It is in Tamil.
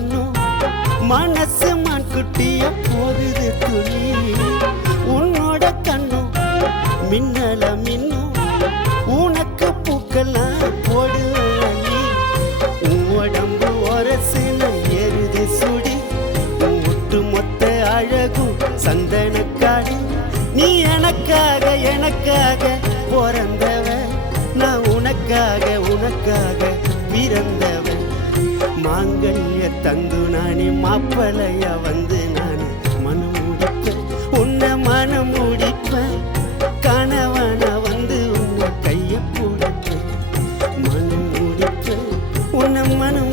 பண்ணும் மனசு மான்குட்டிய போகுது துணி உன்னோட கண்ணும் மின்னல மின்னும் உனக்கு பூக்கெல்லாம் போடுவேன் நீ உடம்பு ஒரசுன எருது சுடி ஒட்டு மொத்த அழகும் சந்தனக்காடு நீ எனக்காக எனக்காக பிறந்தவ நான் உனக்காக உனக்காக பிறந்தவன் மாங்கல்ய தந்து நானே மாப்பிளையா வந்து நானே மனம் முடிப்பேன் உன்னை மனம் முடிப்பேன் கணவன வந்து உன்னை கைய பிடிப்பேன் மனம் முடிப்பேன் உன்னை மனம்